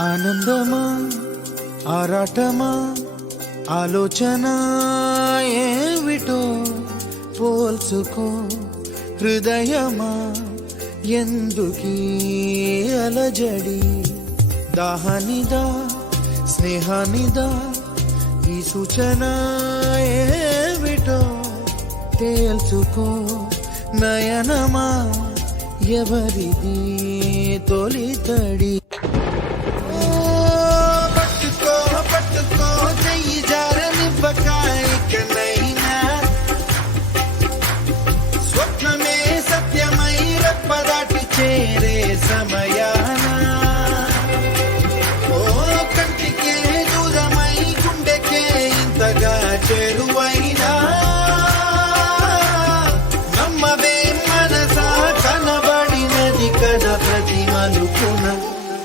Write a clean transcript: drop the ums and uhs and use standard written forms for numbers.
ఆనందమా ఆరాటమా ఆలోచన ఏమిటో పోల్చుకో హృదయమా ఎందుకీ అలజడి దాహానిదా స్నేహానిదా ఈ సూచన ఏమిటో తేల్చుకో నయనమా ఎవరిది తొలి తడి